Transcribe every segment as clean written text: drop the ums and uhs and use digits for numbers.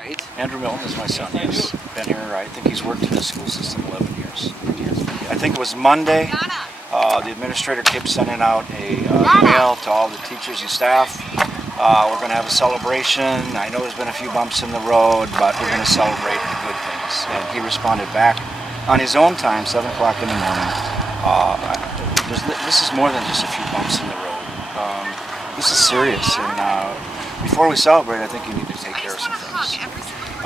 Right. Andrew Milton is my son. He's been here, I think he's worked in the school system 11 years. I think it was Monday. The administrator kept sending out a email to all the teachers and staff. We're going to have a celebration. I know there's been a few bumps in the road, but we're going to celebrate the good things. And he responded back on his own time, 7 o'clock in the morning. This is more than just a few bumps in the road. This is serious. And before we celebrate, I think you need to take care of some things.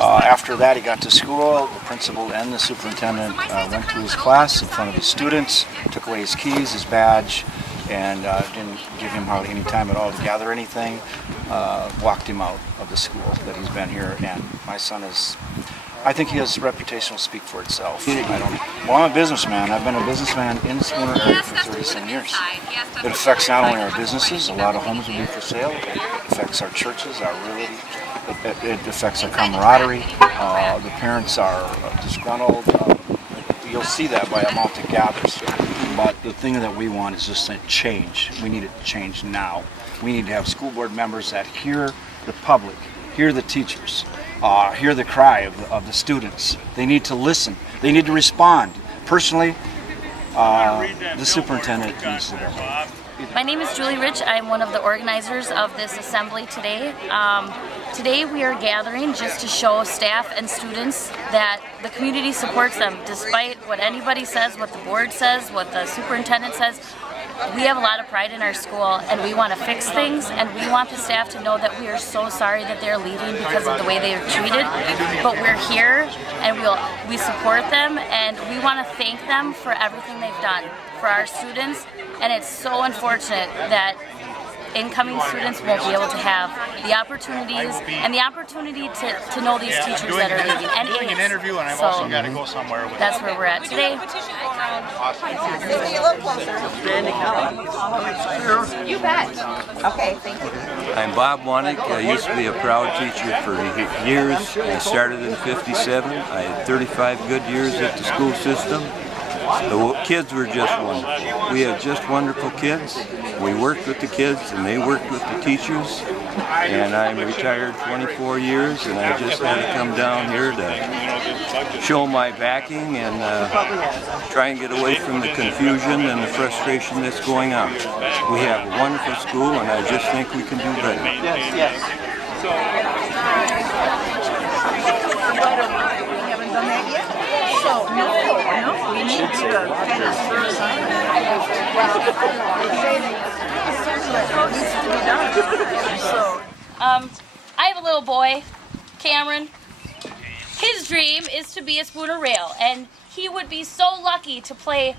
After that, he got to school. The principal and the superintendent went to his class in front of his students, took away his keys, his badge, and didn't give him hardly any time at all to gather anything. Walked him out of the school that he's been here. And my son is, I think his reputation will speak for itself. Well, I'm a businessman. I've been a businessman in the Spooner area for 37 years. It affects not only our businesses, a lot of homes will be for sale. It affects our churches, our realty. It affects our camaraderie. The parents are disgruntled. You'll see that by the amount that gathers. But the thing that we want is just a change. We need it to change now. We need to have school board members that hear the public, hear the teachers, hear the cry of the students. They need to listen. They need to respond. Personally, the superintendent needs to go. My name is Julie Rich. I'm one of the organizers of this assembly today. Today we are gathering just to show staff and students that the community supports them despite what anybody says, what the board says, what the superintendent says. We have a lot of pride in our school and we want to fix things, and we want the staff to know that we are so sorry that they're leaving because of the way they are treated, but we're here and we support them, and we want to thank them for everything they've done for our students. And it's so unfortunate that incoming students won't be able to have the opportunities and the opportunity to know these teachers that are leaving. And doing an interview, and I've so also got to go somewhere with that's where we're at today. You bet. Okay, thank you. I'm Bob Wanek. I used to be a proud teacher for years. I started in '57. I had 35 good years at the school system. The kids were just wonderful. We have just wonderful kids. We worked with the kids and they worked with the teachers. And I'm retired 24 years, and I just had to come down here to show my backing and try and get away from the confusion and the frustration that's going on. We have a wonderful school, and I just think we can do better. Yes, yes. We haven't done that yet? So, no, we need to kind of throw aside. I have a little boy, Cameron. His dream is to be a Spooner Rail, and he would be so lucky to play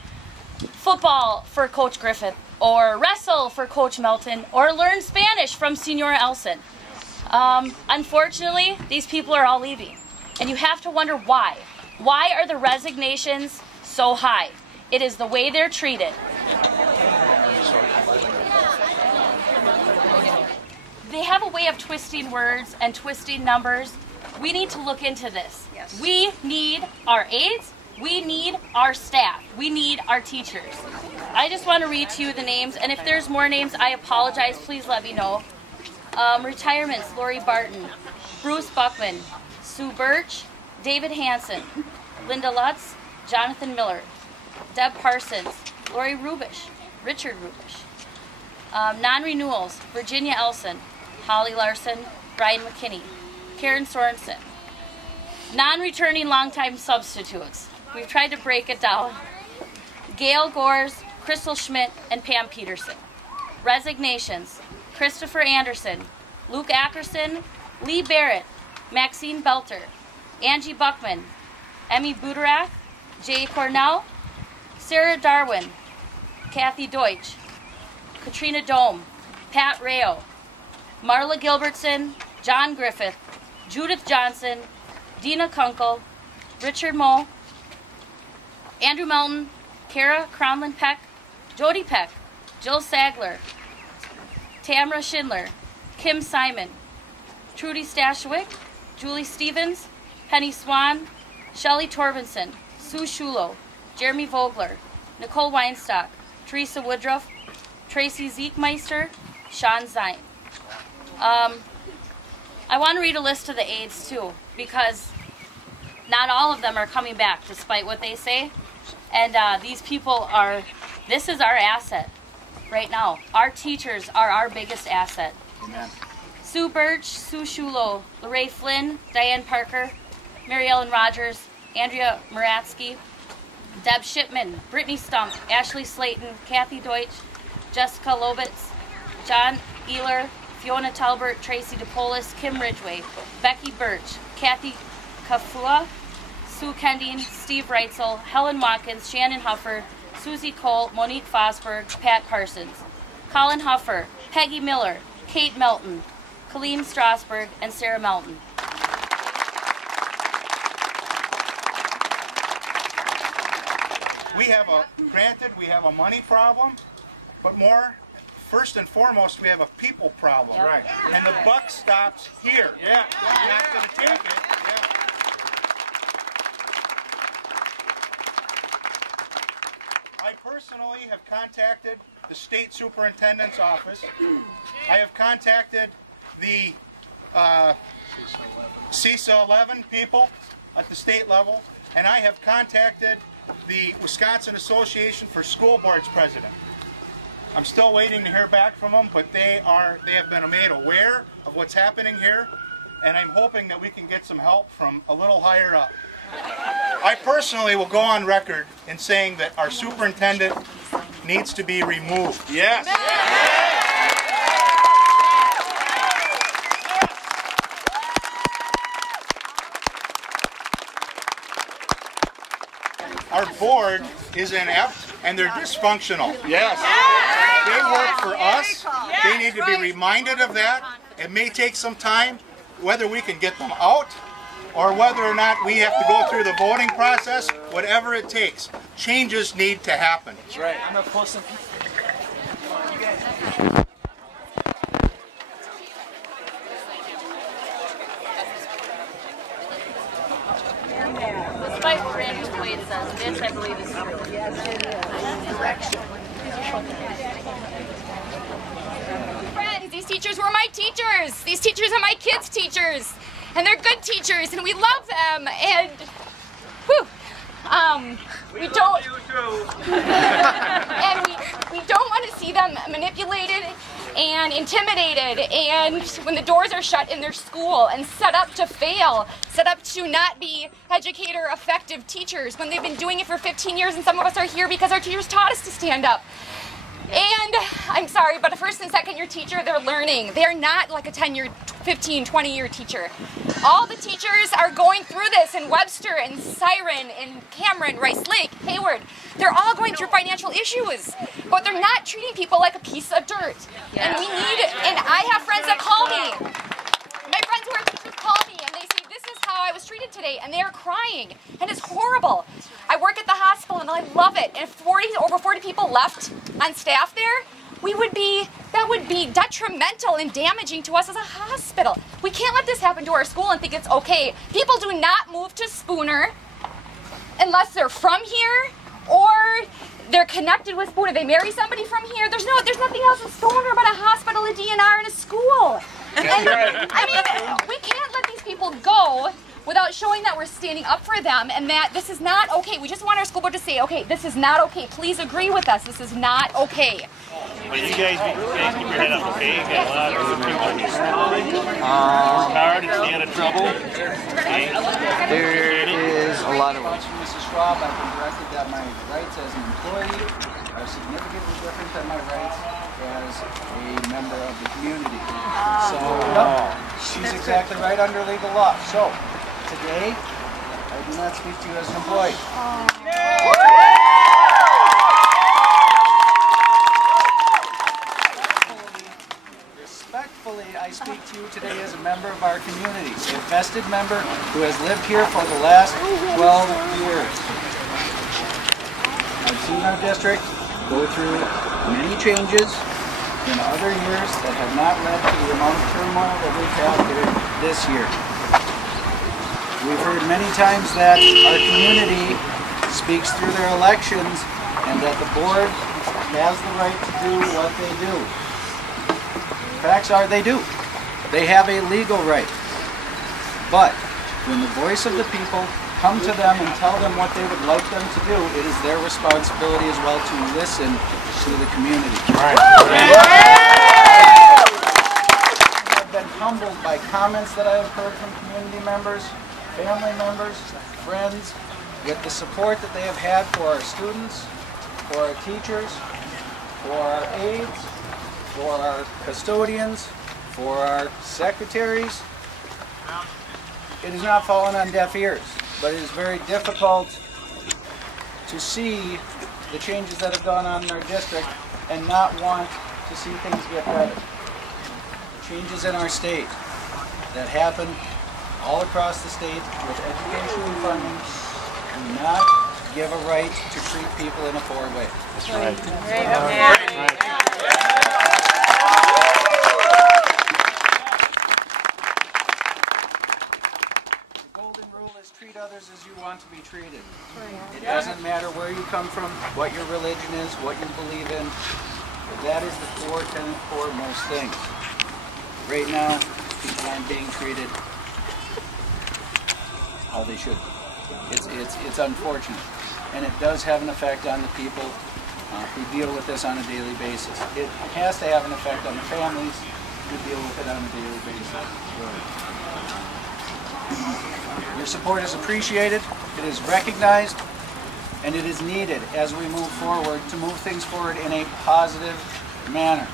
football for Coach Griffith, or wrestle for Coach Melton, or learn Spanish from Senora Elson. Unfortunately, these people are all leaving, and you have to wonder why. Why are the resignations so high? It is the way they're treated. They have a way of twisting words and twisting numbers. We need to look into this. Yes. We need our aides. We need our staff. We need our teachers. I just want to read to you the names, and if there's more names, I apologize. Please let me know. Retirements: Lori Barton, Bruce Buckman, Sue Birch, David Hansen, Linda Lutz, Jonathan Miller, Deb Parsons, Lori Rubish, Richard Rubish. Non-renewals: Virginia Elson, Holly Larson, Brian McKinney, Karen Sorensen. Non-returning longtime substitutes: we've tried to break it down. Gail Gores, Crystal Schmidt, and Pam Peterson. Resignations: Christopher Anderson, Luke Ackerson, Lee Barrett, Maxine Belter, Angie Buckman, Emmy Buderak, Jay Cornell, Sarah Darwin, Kathy Deutsch, Katrina Dome, Pat Rayo, Marla Gilbertson, John Griffith, Judith Johnson, Dina Kunkel, Richard Moe, Andrew Melton, Kara Cronlin Peck, Jody Peck, Jill Sagler, Tamara Schindler, Kim Simon, Trudy Stashwick, Julie Stevens, Penny Swan, Shelley Torbenson, Sue Shulo, Jeremy Vogler, Nicole Weinstock, Teresa Woodruff, Tracy Ziekmeister, Sean Zine. I want to read a list of the aides too, because not all of them are coming back despite what they say. And these people are, this is our asset right now. Our teachers are our biggest asset. Amen. Sue Birch, Sue Shulo, Lorraine Flynn, Diane Parker, Mary Ellen Rogers, Andrea Muratsky, Deb Shipman, Brittany Stunk, Ashley Slayton, Kathy Deutsch, Jessica Lobitz, John Ehler, Fiona Talbert, Tracy DePolis, Kim Ridgway, Becky Birch, Kathy Kafua, Sue Kending, Steve Reitzel, Helen Watkins, Shannon Huffer, Susie Cole, Monique Fosberg, Pat Parsons, Colin Huffer, Peggy Miller, Kate Melton, Colleen Strasberg, and Sarah Melton. We have we have a money problem, but first and foremost, we have a people problem. Yep. Right. And the buck stops here. Yeah. You're not going to take it. Yeah. I personally have contacted the state superintendent's office. I have contacted the CISA 11 people at the state level, and I have contacted the Wisconsin Association for School Boards president. I'm still waiting to hear back from them, but they have been made aware of what's happening here, and I'm hoping that we can get some help from a little higher up. I personally will go on record in saying that our superintendent needs to be removed. Yes. Our board is inept and they're dysfunctional. Yes. They work for us. They need to be reminded of that. It may take some time, whether we can get them out or whether or not we have to go through the voting process, whatever it takes. Changes need to happen. That's right. I'm going to post some. Despite what Randy Wade says, this I believe is true. Friends, these teachers were my teachers. These teachers are my kids' teachers. And they're good teachers, and we love them. And, whew, we don't, and we don't want to see them manipulated and intimidated, and when the doors are shut in their school and set up to fail, set up to not be educator effective teachers when they've been doing it for 15 years, and some of us are here because our teachers taught us to stand up. And I'm sorry, but a first and second year teacher, they're learning. They're not like a 10-year, 15, 20-year teacher. All the teachers are going through this in Webster and Siren and Cameron, Rice Lake, Hayward. They're all going through financial issues, but they're not treating people like a piece of dirt. And we need it. And I have friends that call me. My friends who are teachers call me and they say, this is how I was treated today, and they are crying, and it's horrible. I work at the hospital and I love it. And if over 40 people left on staff there, that would be detrimental and damaging to us as a hospital. We can't let this happen to our school and think it's okay. People do not move to Spooner unless they're from here or they're connected with Spooner. They marry somebody from here. There's nothing else in Spooner but a hospital, a DNR, and a school. And, I mean, we can't let these people go without showing that we're standing up for them and that this is not okay. We just want our school board to say, okay, this is not okay. Please agree with us. This is not okay. But you guys keep your head up, okay? You got a lot of good people in your school. Work hard and stay out of trouble. Okay? There is a lot of ways. Mrs. Schwab, I've been directed that my rights as an employee are significantly different than my rights as a member of the community. So, no, she's exactly right under legal law. So, today, I do not speak to you as an employee. Respectfully, I speak to you today as a member of our community, a vested member who has lived here for the last 12 years. I've seen our district go through many changes in other years that have not led to the amount of turmoil that we've had here this year. We've heard many times that our community speaks through their elections and that the board has the right to do what they do. Facts are they do. They have a legal right. But when the voice of the people come to them and tell them what they would like them to do, it is their responsibility as well to listen to the community. I've been humbled by comments that I have heard from community members, family members, friends, with the support that they have had for our students, for our teachers, for our aides, for our custodians, for our secretaries. It has not fallen on deaf ears, but it is very difficult to see the changes that have gone on in our district and not want to see things get better. Changes in our state that happen all across the state with education and funding do not give a right to treat people in a poor way. That's right. The golden rule is treat others as you want to be treated. It doesn't matter where you come from, what your religion is, what you believe in. That is the core tenet for most things. Right now, people aren't being treated how they should. It's unfortunate, and it does have an effect on the people who deal with this on a daily basis. It has to have an effect on the families who deal with it on a daily basis. Your support is appreciated, it is recognized, and it is needed as we move forward to move things forward in a positive manner,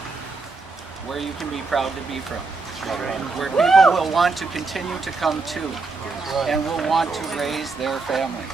where you can be proud to be from. Where people will want to continue to come to and will want to raise their families.